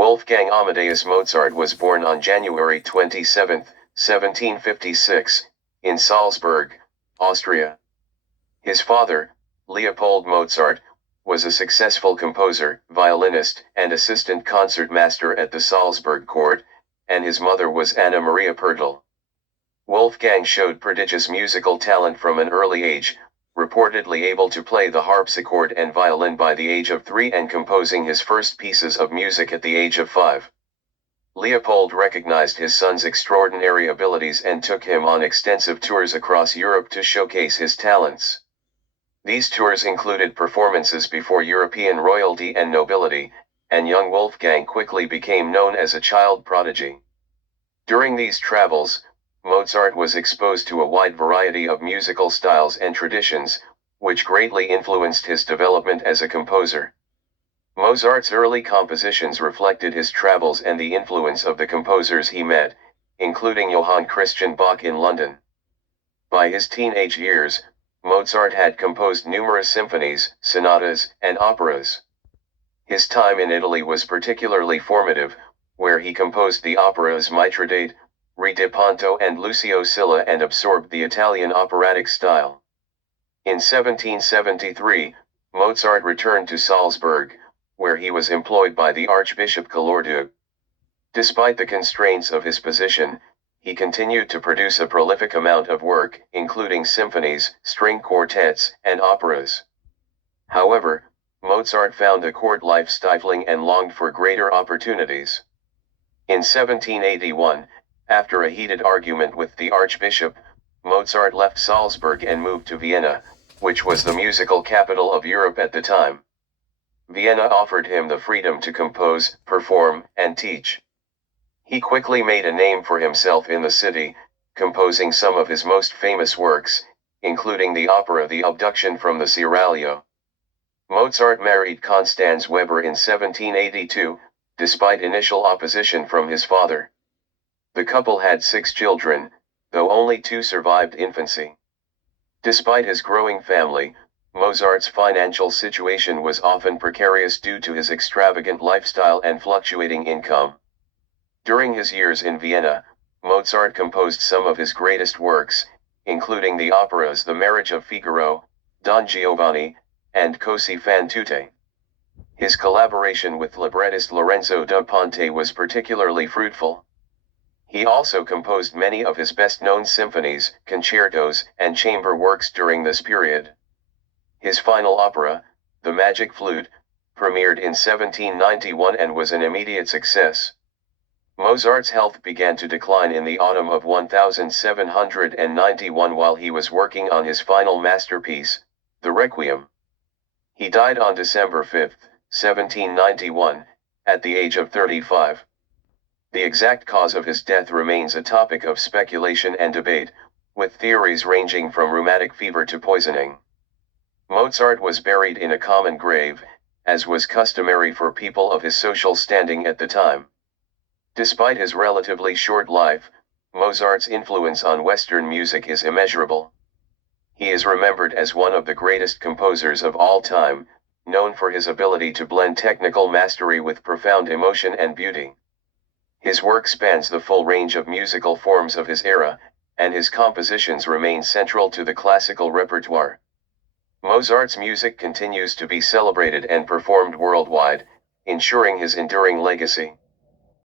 Wolfgang Amadeus Mozart was born on January 27, 1756, in Salzburg, Austria. His father, Leopold Mozart, was a successful composer, violinist, and assistant concertmaster at the Salzburg court, and his mother was Anna Maria Pertl. Wolfgang showed prodigious musical talent from an early age, reportedly able to play the harpsichord and violin by the age of 3 and composing his first pieces of music at the age of 5. Leopold recognized his son's extraordinary abilities and took him on extensive tours across Europe to showcase his talents. These tours included performances before European royalty and nobility, and young Wolfgang quickly became known as a child prodigy. During these travels, Mozart was exposed to a wide variety of musical styles and traditions, which greatly influenced his development as a composer. Mozart's early compositions reflected his travels and the influence of the composers he met, including Johann Christian Bach in London. By his teenage years, Mozart had composed numerous symphonies, sonatas, and operas. His time in Italy was particularly formative, where he composed the operas Mithridate, Re di Ponto and Lucio Silla and absorbed the Italian operatic style. In 1773, Mozart returned to Salzburg, where he was employed by the Archbishop Galordu. Despite the constraints of his position, he continued to produce a prolific amount of work, including symphonies, string quartets, and operas. However, Mozart found the court life stifling and longed for greater opportunities. In 1781, after a heated argument with the Archbishop, Mozart left Salzburg and moved to Vienna, which was the musical capital of Europe at the time. Vienna offered him the freedom to compose, perform, and teach. He quickly made a name for himself in the city, composing some of his most famous works, including the opera The Abduction from the Seraglio. Mozart married Constanze Weber in 1782, despite initial opposition from his father. The couple had 6 children, though only 2 survived infancy. Despite his growing family, Mozart's financial situation was often precarious due to his extravagant lifestyle and fluctuating income. During his years in Vienna, Mozart composed some of his greatest works, including the operas The Marriage of Figaro, Don Giovanni, and Così fan tutte. His collaboration with librettist Lorenzo da Ponte was particularly fruitful. He also composed many of his best-known symphonies, concertos, and chamber works during this period. His final opera, The Magic Flute, premiered in 1791 and was an immediate success. Mozart's health began to decline in the autumn of 1791 while he was working on his final masterpiece, the Requiem. He died on December 5, 1791, at the age of 35. The exact cause of his death remains a topic of speculation and debate, with theories ranging from rheumatic fever to poisoning. Mozart was buried in a common grave, as was customary for people of his social standing at the time. Despite his relatively short life, Mozart's influence on Western music is immeasurable. He is remembered as one of the greatest composers of all time, known for his ability to blend technical mastery with profound emotion and beauty. His work spans the full range of musical forms of his era, and his compositions remain central to the classical repertoire. Mozart's music continues to be celebrated and performed worldwide, ensuring his enduring legacy.